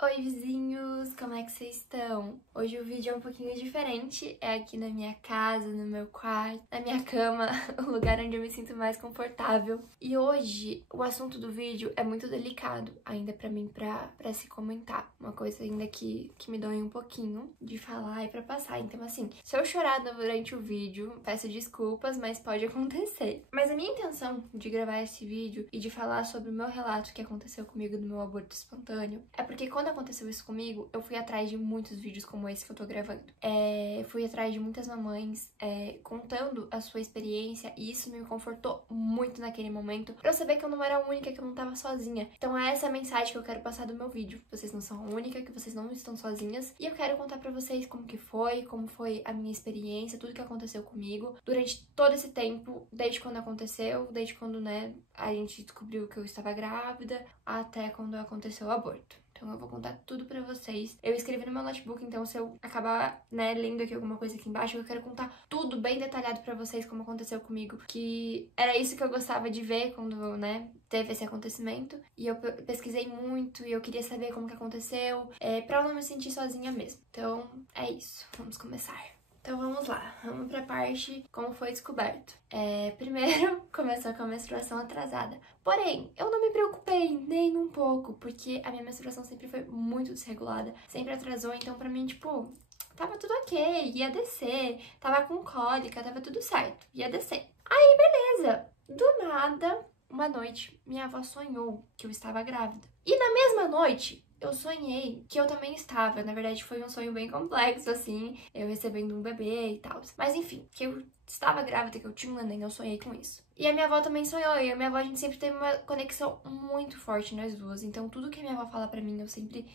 Oi vizinhos, como é que vocês estão? Hoje o vídeo é um pouquinho diferente, é aqui na minha casa, no meu quarto, na minha cama, o lugar onde eu me sinto mais confortável. E hoje o assunto do vídeo é muito delicado ainda pra mim pra se comentar, uma coisa ainda que me dói um pouquinho de falar e pra passar. Então assim, se eu chorar durante o vídeo, peço desculpas, mas pode acontecer. Mas a minha intenção de gravar esse vídeo e de falar sobre o meu relato que aconteceu comigo no meu aborto espontâneo é porque quando aconteceu isso comigo, eu fui atrás de muitos vídeos como esse que eu tô gravando. Fui atrás de muitas mamães contando a sua experiência e isso me confortou muito naquele momento pra eu saber que eu não era a única, que eu não tava sozinha. Então é essa a mensagem que eu quero passar do meu vídeo. Vocês não são a única, que vocês não estão sozinhas. E eu quero contar pra vocês como foi a minha experiência, tudo que aconteceu comigo durante todo esse tempo, desde quando aconteceu, desde quando, a gente descobriu que eu estava grávida, até quando aconteceu o aborto. Então eu vou contar tudo pra vocês. Eu escrevi no meu notebook, então se eu acabar, lendo aqui alguma coisa aqui embaixo, eu quero contar tudo bem detalhado pra vocês, como aconteceu comigo. Que era isso que eu gostava de ver quando, teve esse acontecimento. E eu pesquisei muito e eu queria saber como que aconteceu, pra eu não me sentir sozinha mesmo. Então é isso, vamos começar. Então vamos lá, vamos pra parte como foi descoberto. Primeiro, começou com a menstruação atrasada. Porém, eu não me preocupei nem um pouco, porque a minha menstruação sempre foi muito desregulada, sempre atrasou, então pra mim, tipo, tava tudo ok, ia descer, tava com cólica, tava tudo certo, ia descer. Aí, beleza, do nada, uma noite, minha avó sonhou que eu estava grávida. E na mesma noite, eu sonhei que eu também estava. Na verdade, foi um sonho bem complexo, assim, eu recebendo um bebê e tal. Mas enfim, que eu estava grávida, que eu tinha um neném, eu sonhei com isso. E a minha avó também sonhou, e a minha avó, a gente sempre teve uma conexão muito forte nós duas. Então, tudo que a minha avó fala pra mim, eu sempre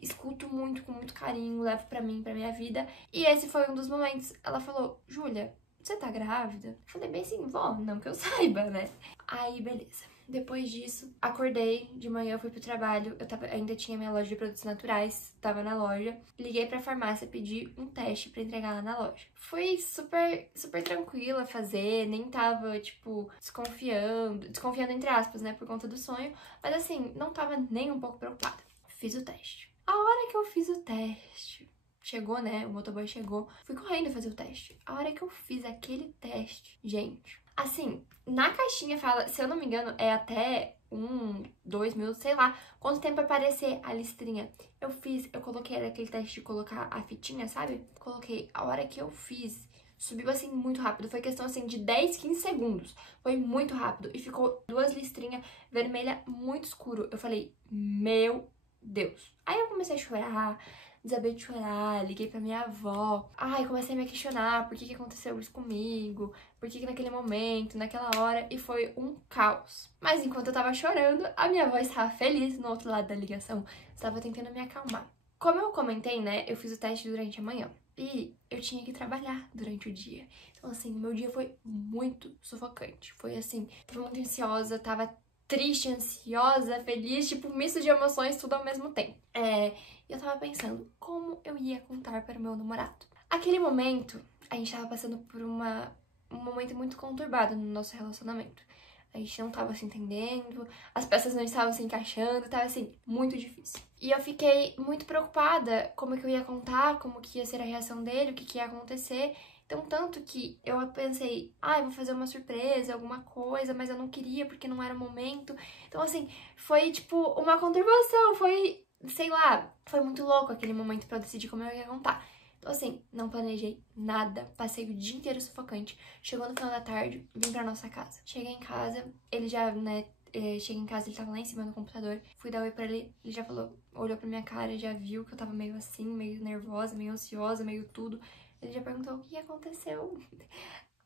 escuto muito, com muito carinho, levo pra mim, pra minha vida. E esse foi um dos momentos. Ela falou, Júlia, você tá grávida? Eu falei bem assim, vó, não que eu saiba, né? Aí, beleza. Depois disso, acordei de manhã, fui pro trabalho, ainda tinha minha loja de produtos naturais, tava na loja, liguei pra farmácia, pedi um teste pra entregar lá na loja. Fui super tranquila fazer, nem tava, tipo, desconfiando entre aspas, né, por conta do sonho, mas assim, não tava nem um pouco preocupada. Fiz o teste. A hora que eu fiz o teste, chegou, né, o motoboy chegou, fui correndo fazer o teste. A hora que eu fiz aquele teste, gente, assim, na caixinha fala, se eu não me engano, é até 2 minutos, sei lá, quanto tempo vai aparecer a listrinha. Eu coloquei aquele teste de colocar a fitinha, sabe? Coloquei, a hora que eu fiz, subiu assim muito rápido, foi questão assim de 10, 15 segundos. Foi muito rápido e ficou 2 listrinhas vermelha muito escuro. Eu falei, meu Deus. Aí eu comecei a chorar, desabei de chorar, liguei pra minha avó. Ai, comecei a me questionar por que aconteceu isso comigo, por que naquele momento, naquela hora, e foi um caos. Mas enquanto eu tava chorando, a minha avó estava feliz no outro lado da ligação, estava tentando me acalmar. Como eu comentei, né, eu fiz o teste durante a manhã e eu tinha que trabalhar durante o dia. Então, assim, meu dia foi muito sufocante. Foi assim, tava muito ansiosa, tava triste, ansiosa, feliz, tipo, um misto de emoções, tudo ao mesmo tempo. Eu tava pensando como eu ia contar para o meu namorado. Aquele momento, a gente tava passando por um momento muito conturbado no nosso relacionamento. A gente não tava se entendendo, as peças não estavam se encaixando, tava assim, muito difícil. E eu fiquei muito preocupada como que eu ia contar, como que ia ser a reação dele, o que que ia acontecer. Então, tanto que eu pensei, eu vou fazer uma surpresa, alguma coisa, mas eu não queria porque não era o momento. Então, assim, foi tipo uma conturbação, foi, sei lá, foi muito louco aquele momento pra eu decidir como eu ia contar. Então, assim, não planejei nada, passei o dia inteiro sufocante. Chegou no final da tarde, vim pra nossa casa. Cheguei em casa, ele já, cheguei em casa, ele tava lá em cima no computador. Fui dar oi pra ele, ele já falou, olhou pra minha cara, já viu que eu tava meio assim, meio nervosa, meio ansiosa, meio tudo. Ele já perguntou o que aconteceu.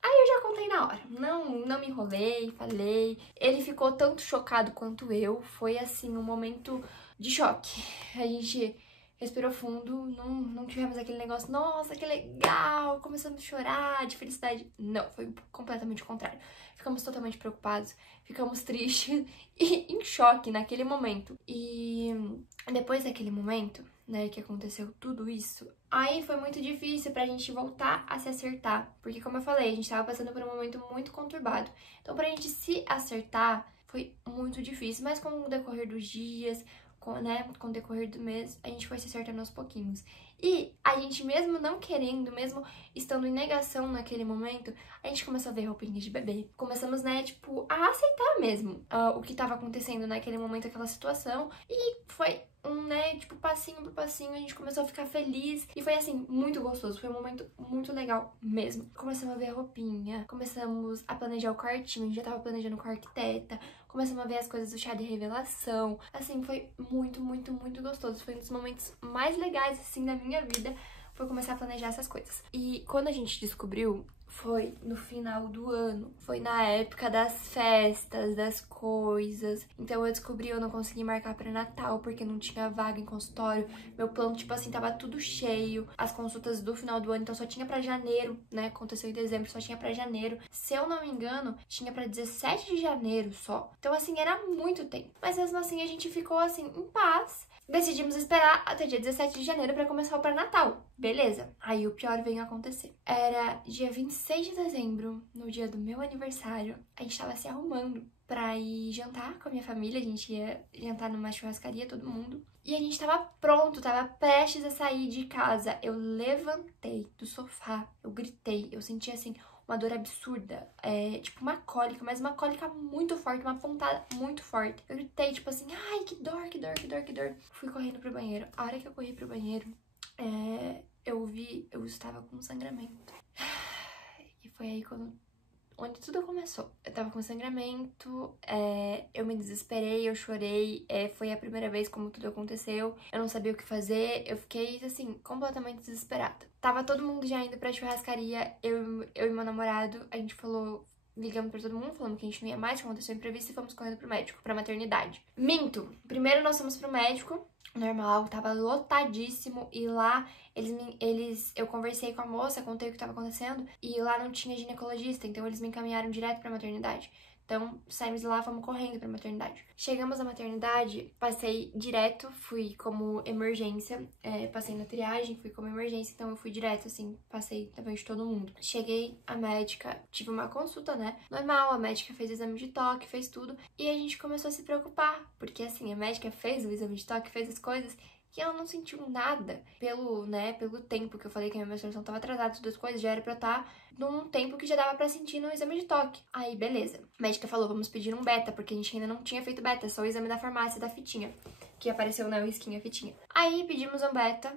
Aí eu já contei na hora, não me enrolei, falei. Ele ficou tanto chocado quanto eu, foi assim, um momento de choque. A gente respirou fundo, não tivemos aquele negócio, nossa, que legal, começamos a chorar de felicidade. Não, foi completamente o contrário. Ficamos totalmente preocupados, ficamos tristes e em choque naquele momento. E depois daquele momento, que aconteceu tudo isso, aí foi muito difícil pra gente voltar a se acertar, porque como eu falei, a gente tava passando por um momento muito conturbado. Então pra gente se acertar foi muito difícil, mas com o decorrer dos dias, com o decorrer do mês, a gente foi se acertando aos pouquinhos. E a gente, mesmo não querendo, mesmo estando em negação naquele momento, a gente começou a ver roupinhas de bebê. Começamos, né, tipo, a aceitar mesmo o que tava acontecendo naquele momento, aquela situação. E foi né, tipo, passinho por passinho, a gente começou a ficar feliz. E foi, assim, muito gostoso. Foi um momento muito legal mesmo. Começamos a ver a roupinha, começamos a planejar o quartinho, a gente já tava planejando com a arquiteta. Começamos a ver as coisas do chá de revelação. Assim, foi muito, muito, muito gostoso. Foi um dos momentos mais legais, assim, da minha vida. Foi começar a planejar essas coisas. E quando a gente descobriu, foi no final do ano. Foi na época das festas, das coisas. Então eu descobri, eu não consegui marcar pra Natal porque não tinha vaga em consultório. Meu plano, tipo assim, tava tudo cheio. As consultas do final do ano, então só tinha pra janeiro, né? Aconteceu em dezembro, só tinha pra janeiro. Se eu não me engano, tinha pra 17 de janeiro só. Então, assim, era muito tempo. Mas mesmo assim, a gente ficou, assim, em paz. Decidimos esperar até dia 17 de janeiro pra começar o pré-natal. Beleza. Aí o pior veio acontecer. Era dia 26 de dezembro, no dia do meu aniversário. A gente tava se arrumando pra ir jantar com a minha família. A gente ia jantar numa churrascaria, todo mundo. E a gente tava pronto, tava prestes a sair de casa. Eu levantei do sofá, eu gritei, eu senti assim uma dor absurda, tipo uma cólica, mas uma cólica muito forte, uma pontada muito forte. Eu gritei, tipo assim, ai, que dor, que dor, que dor, que dor. Fui correndo pro banheiro. A hora que eu corri pro banheiro, eu estava com sangramento. E foi aí onde tudo começou. Eu tava com sangramento, eu me desesperei, eu chorei, foi a primeira vez como tudo aconteceu, eu não sabia o que fazer, eu fiquei, assim, completamente desesperada. Tava todo mundo já indo pra churrascaria, eu e meu namorado, a gente falou, ligamos pra todo mundo, falando que a gente não ia mais, que aconteceu imprevisto e fomos correndo pro médico, pra maternidade. Minto! Primeiro nós fomos pro médico, normal, tava lotadíssimo, e lá eu conversei com a moça, contei o que tava acontecendo, e lá não tinha ginecologista, então eles me encaminharam direto pra maternidade. Então, saímos de lá, fomos correndo pra maternidade. Chegamos à maternidade, passei direto, fui como emergência, passei na triagem, fui como emergência, então eu fui direto, assim, passei também de todo mundo. Cheguei, a médica, tive uma consulta, né, normal, a médica fez exame de toque, fez tudo, e a gente começou a se preocupar, porque assim, a médica fez o exame de toque, fez as coisas, que ela não sentiu nada pelo tempo que eu falei que a minha menstruação tava atrasada, todas as coisas, já era pra eu estar num tempo que já dava pra sentir no exame de toque. Aí, beleza. A médica falou, vamos pedir um beta, porque a gente ainda não tinha feito beta, só o exame da farmácia da fitinha, que apareceu, né, o risquinho, a fitinha. Aí, pedimos um beta,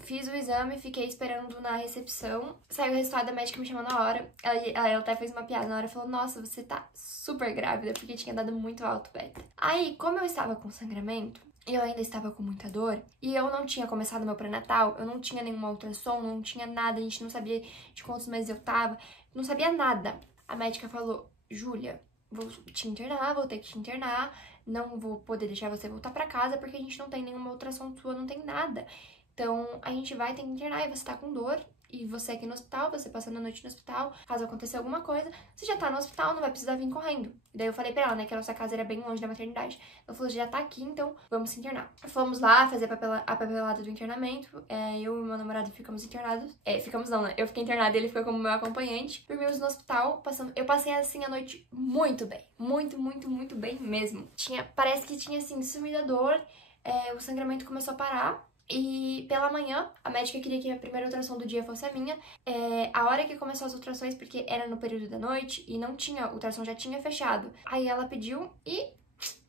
fiz o exame, fiquei esperando na recepção, saiu o resultado, a médica me chamou na hora, ela até fez uma piada na hora, falou, nossa, você tá super grávida, porque tinha dado muito alto o beta. Aí, como eu estava com sangramento, eu ainda estava com muita dor, e eu não tinha começado meu pré-natal, eu não tinha nenhuma ultrassom, não tinha nada, a gente não sabia de quantos meses eu tava, não sabia nada. A médica falou, Júlia, vou te internar, vou ter que te internar, não vou poder deixar você voltar pra casa, porque a gente não tem nenhuma ultrassom sua, não tem nada. Então, a gente vai ter que internar e você tá com dor, e você aqui no hospital, você passando a noite no hospital, caso aconteça alguma coisa, você já tá no hospital, não vai precisar vir correndo. E daí eu falei pra ela, né, que a nossa casa era bem longe da maternidade. Ela falou, já tá aqui, então vamos se internar. Fomos lá fazer a papelada do internamento, eu e meu namorado ficamos internados. Ficamos não, né? Eu fiquei internada e ele ficou como meu acompanhante. Dormimos no hospital, eu passei, assim, a noite muito bem. Muito, muito, muito bem mesmo. Parece que tinha, assim, sumido a dor, o sangramento começou a parar. E pela manhã, a médica queria que a primeira ultrassom do dia fosse a minha. A hora que começou as ultrassons, porque era no período da noite e não tinha, a ultrassom já tinha fechado. Aí ela pediu e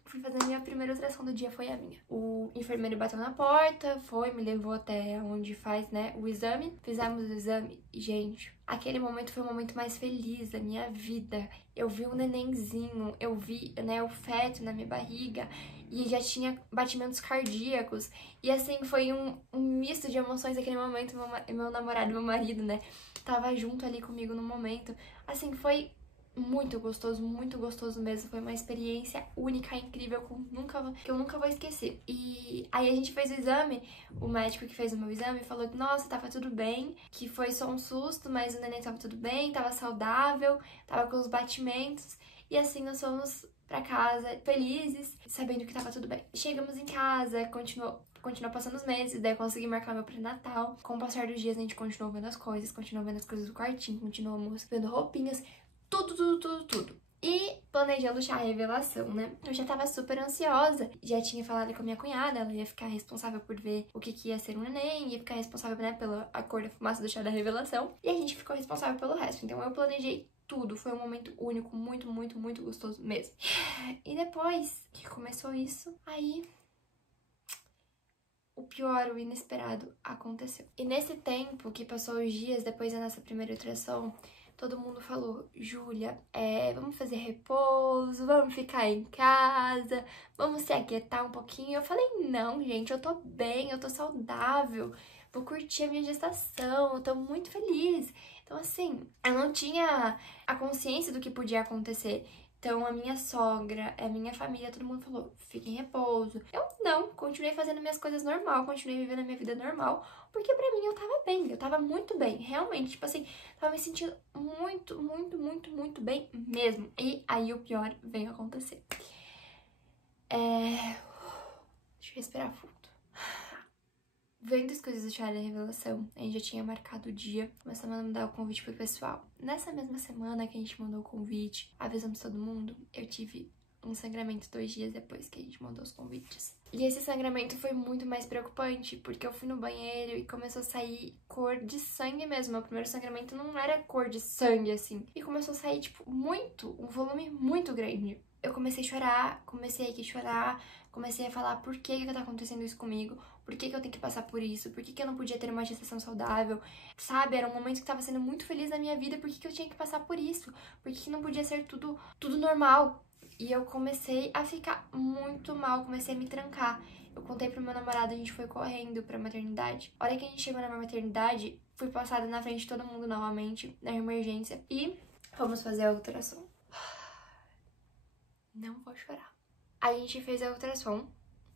fui fazer a minha primeira ultrassom do dia, foi a minha. O enfermeiro bateu na porta, me levou até onde faz, né, o exame. Fizemos o exame e, gente, aquele momento foi o momento mais feliz da minha vida. Eu vi o nenenzinho, eu vi, né, o feto na minha barriga e já tinha batimentos cardíacos. E assim, foi um misto de emoções naquele momento. Meu namorado, meu marido, né, tava junto ali comigo no momento. Assim, foi muito gostoso mesmo. Foi uma experiência única, incrível, que eu nunca vou esquecer. E aí a gente fez o exame, o médico que fez o meu exame falou que, nossa, tava tudo bem, que foi só um susto, mas o neném tava tudo bem, tava saudável, tava com os batimentos. E assim, nós fomos pra casa felizes, sabendo que tava tudo bem. Chegamos em casa, continuou passando os meses, daí eu consegui marcar meu pré-natal. Com o passar dos dias, a gente continuou vendo as coisas do quartinho, continuamos vendo roupinhas, tudo. E planejando o chá revelação, né? Eu já tava super ansiosa, já tinha falado com a minha cunhada, ela ia ficar responsável por ver o que ia ser um neném, ia ficar responsável, né, pela a cor da fumaça do chá da revelação, e a gente ficou responsável pelo resto. Então eu planejei tudo, foi um momento único, muito, muito, muito gostoso mesmo. E depois que começou isso, aí o pior, o inesperado aconteceu. E nesse tempo que passou os dias depois da nossa primeira ultrassom, todo mundo falou: Júlia, vamos fazer repouso, vamos ficar em casa, vamos se aquietar um pouquinho. Eu falei: não, gente, eu tô bem, eu tô saudável, vou curtir a minha gestação, eu tô muito feliz. Então, assim, eu não tinha a consciência do que podia acontecer. Então, a minha sogra, a minha família, todo mundo falou: fique em repouso. Eu não, continuei fazendo minhas coisas normal, continuei vivendo a minha vida normal, porque pra mim eu tava bem, eu tava muito bem, realmente, tipo assim, tava me sentindo muito, muito, muito, muito bem mesmo. E aí o pior veio acontecer. Deixa eu respirar fundo. Vendo as coisas do Chá da Revelação, a gente já tinha marcado o dia, começamos a mandar o convite pro pessoal. Nessa mesma semana que a gente mandou o convite, avisamos todo mundo, eu tive um sangramento 2 dias depois que a gente mandou os convites. E esse sangramento foi muito mais preocupante, porque eu fui no banheiro e começou a sair cor de sangue mesmo. Meu primeiro sangramento não era cor de sangue, assim. E começou a sair, tipo, um volume muito grande. Eu comecei a chorar, comecei a falar por que tá acontecendo isso comigo, por que eu tenho que passar por isso, por que eu não podia ter uma gestação saudável, sabe? Era um momento que tava sendo muito feliz na minha vida, por que eu tinha que passar por isso? Por que não podia ser tudo normal? E eu comecei a ficar muito mal, comecei a me trancar. Eu contei pro meu namorado, a gente foi correndo pra maternidade. A hora que a gente chegou na maternidade, fui passada na frente de todo mundo novamente, na emergência, e fomos fazer a ultrassom. Não vou chorar. A gente fez a ultrassom.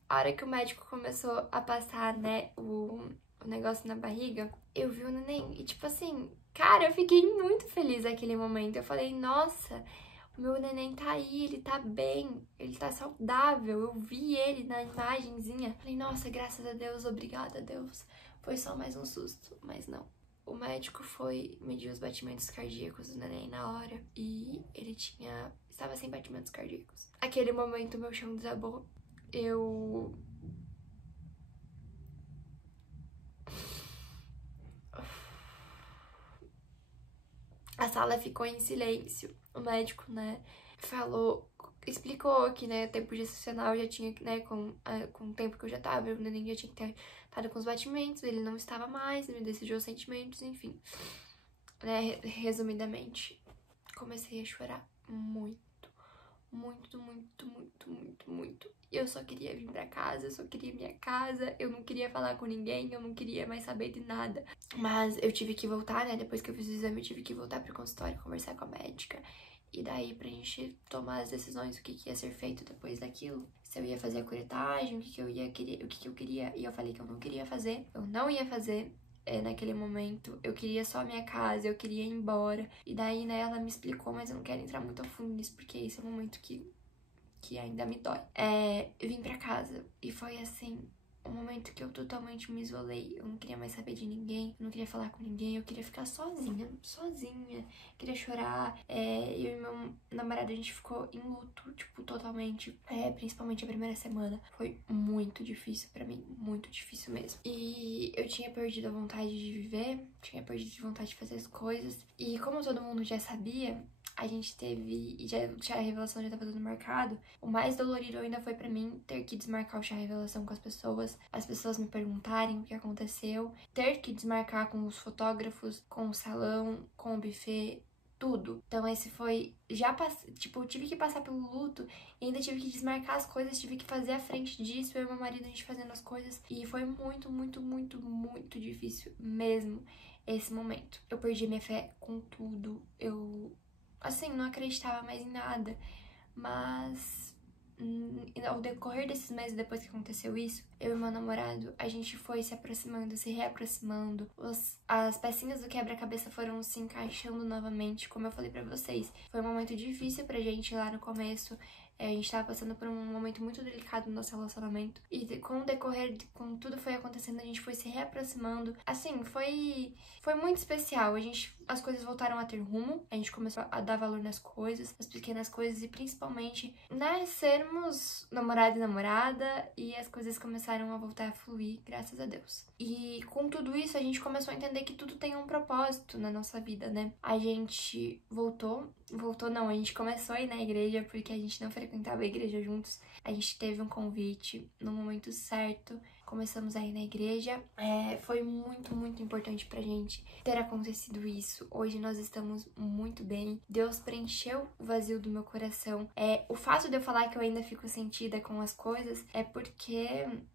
A hora que o médico começou a passar, né, o negócio na barriga, eu vi o neném. E tipo assim, cara, eu fiquei muito feliz naquele momento. Eu falei: nossa, o meu neném tá aí, ele tá bem, ele tá saudável. Eu vi ele na imagenzinha. Falei: nossa, graças a Deus, obrigada a Deus. Foi só mais um susto, mas não. O médico foi medir os batimentos cardíacos do neném na hora e ele estava sem batimentos cardíacos. Aquele momento meu chão desabou. A sala ficou em silêncio. O médico, né, explicou que, né, o tempo gestacional já tinha, né, com o tempo que eu já tava, o neném já tinha que ter estado com os batimentos, ele não estava mais, ele me decidiu os sentimentos, enfim. Né, resumidamente, comecei a chorar muito. Muito, muito, muito, muito, muito. Eu só queria vir pra casa, eu só queria minha casa, eu não queria falar com ninguém, eu não queria mais saber de nada. Mas eu tive que voltar, né? Depois que eu fiz o exame, eu tive que voltar pro consultório, conversar com a médica. E daí pra gente tomar as decisões, o que ia ser feito depois daquilo. Se eu ia fazer a curetagem, o que eu queria. E eu falei que eu não queria fazer, eu não ia fazer. Naquele momento, eu queria só a minha casa, eu queria ir embora. E daí, né, ela me explicou, mas eu não quero entrar muito a fundo nisso, porque esse é um momento que ainda me dói. Eu vim pra casa e foi assim, um momento que eu totalmente me isolei. Eu não queria mais saber de ninguém, eu não queria falar com ninguém, eu queria ficar sozinha, queria chorar. Eu e meu namorado, a gente ficou em luto, tipo, totalmente. Principalmente a primeira semana. Foi muito difícil pra mim, muito difícil mesmo. E eu tinha perdido a vontade de viver, tinha perdido a vontade de fazer as coisas. E como todo mundo já sabia, a gente teve, e já a revelação já tava tudo marcado, o mais dolorido ainda foi pra mim ter que desmarcar o chá revelação com as pessoas me perguntarem o que aconteceu, ter que desmarcar com os fotógrafos, com o salão, com o buffet, tudo. Então esse foi, tipo, eu tive que passar pelo luto e ainda tive que desmarcar as coisas, tive que fazer à frente disso, eu e meu marido, a gente fazendo as coisas, e foi muito, muito, muito, muito difícil mesmo esse momento. Eu perdi minha fé com tudo, assim, não acreditava mais em nada, mas ao decorrer desses meses depois que aconteceu isso, eu e meu namorado, a gente foi se aproximando, se reaproximando, as pecinhas do quebra-cabeça foram se encaixando novamente, como eu falei pra vocês. Foi um momento difícil pra gente lá no começo, A gente tava passando por um momento muito delicado no nosso relacionamento. E com o decorrer, com tudo foi acontecendo, a gente foi se reaproximando. Assim, foi muito especial. As coisas voltaram a ter rumo. A gente começou a dar valor nas coisas, nas pequenas coisas. E principalmente, né, sermos namorado e namorada. E as coisas começaram a voltar a fluir, graças a Deus. E com tudo isso, a gente começou a entender que tudo tem um propósito na nossa vida, né? A gente a gente começou a ir na igreja porque a gente não frequentava a igreja juntos. A gente teve um convite no momento certo, começamos a ir na igreja. Foi muito, muito importante pra gente ter acontecido isso. Hoje nós estamos muito bem. Deus preencheu o vazio do meu coração. O fato de eu falar que eu ainda fico sentida com as coisas é porque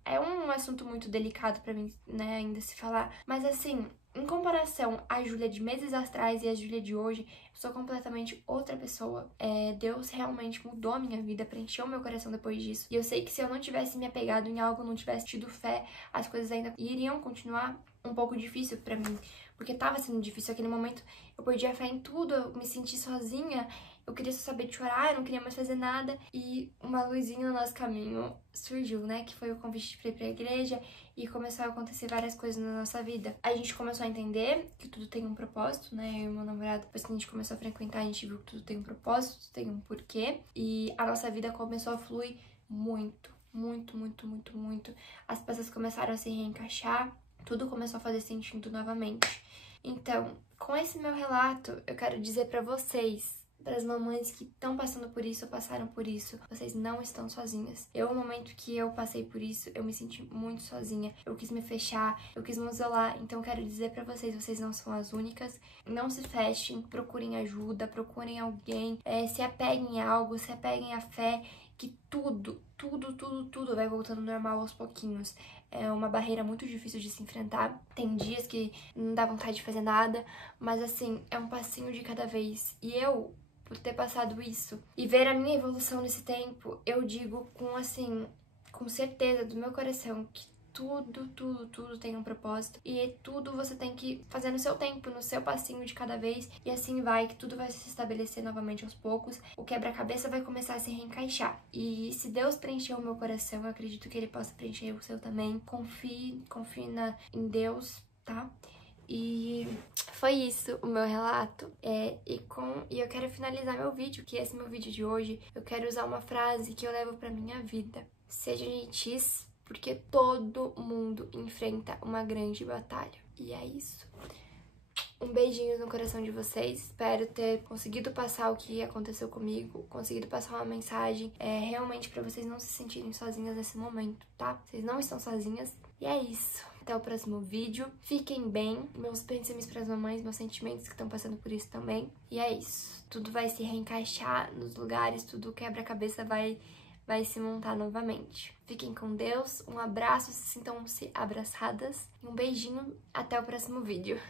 é um assunto muito delicado pra mim, né, ainda se falar. Mas assim, em comparação à Júlia de meses atrás e à Júlia de hoje, eu sou completamente outra pessoa. Deus realmente mudou a minha vida, preencheu meu coração depois disso. E eu sei que se eu não tivesse me apegado em algo, não tivesse tido fé, as coisas ainda iriam continuar um pouco difícil pra mim. Porque tava sendo difícil. Naquele momento eu perdi a fé em tudo, eu me senti sozinha. Eu queria só saber de chorar, eu não queria mais fazer nada. E uma luzinha no nosso caminho surgiu, né? Que foi o convite pra ir pra igreja. E começou a acontecer várias coisas na nossa vida. A gente começou a entender que tudo tem um propósito, né? Eu e meu namorado, depois que a gente começou a frequentar, a gente viu que tudo tem um propósito, tudo tem um porquê. E a nossa vida começou a fluir muito, muito, muito, muito, muito. As peças começaram a se reencaixar, tudo começou a fazer sentido novamente. Então, com esse meu relato, eu quero dizer pra vocês, para as mamães que estão passando por isso ou passaram por isso, vocês não estão sozinhas. No momento que eu passei por isso, eu me senti muito sozinha. Eu quis me fechar, eu quis me isolar. Então eu quero dizer para vocês, vocês não são as únicas. Não se fechem, procurem ajuda, procurem alguém, se apeguem a algo, se apeguem à fé, que tudo vai voltando normal aos pouquinhos. É uma barreira muito difícil de se enfrentar. Tem dias que não dá vontade de fazer nada, mas assim, é um passinho de cada vez. E eu, por ter passado isso e ver a minha evolução nesse tempo, eu digo com certeza do meu coração que tudo tem um propósito e tudo você tem que fazer no seu tempo, no seu passinho de cada vez, e assim vai, que tudo vai se estabelecer novamente aos poucos, o quebra-cabeça vai começar a se reencaixar. E se Deus preencheu o meu coração, eu acredito que Ele possa preencher o seu também. Confie em Deus, tá? E foi isso o meu relato. E eu quero finalizar meu vídeo, que esse meu vídeo de hoje, eu quero usar uma frase que eu levo pra minha vida. Seja gentis, porque todo mundo enfrenta uma grande batalha. E é isso. Um beijinho no coração de vocês. Espero ter conseguido passar o que aconteceu comigo, conseguido passar uma mensagem realmente pra vocês não se sentirem sozinhas nesse momento, tá? Vocês não estão sozinhas. E é isso. Até o próximo vídeo. Fiquem bem. Meus pensamentos para as mamães, meus sentimentos que estão passando por isso também. E é isso. Tudo vai se reencaixar nos lugares, tudo quebra-cabeça vai se montar novamente. Fiquem com Deus, um abraço, se sintam-se abraçadas e um beijinho, até o próximo vídeo.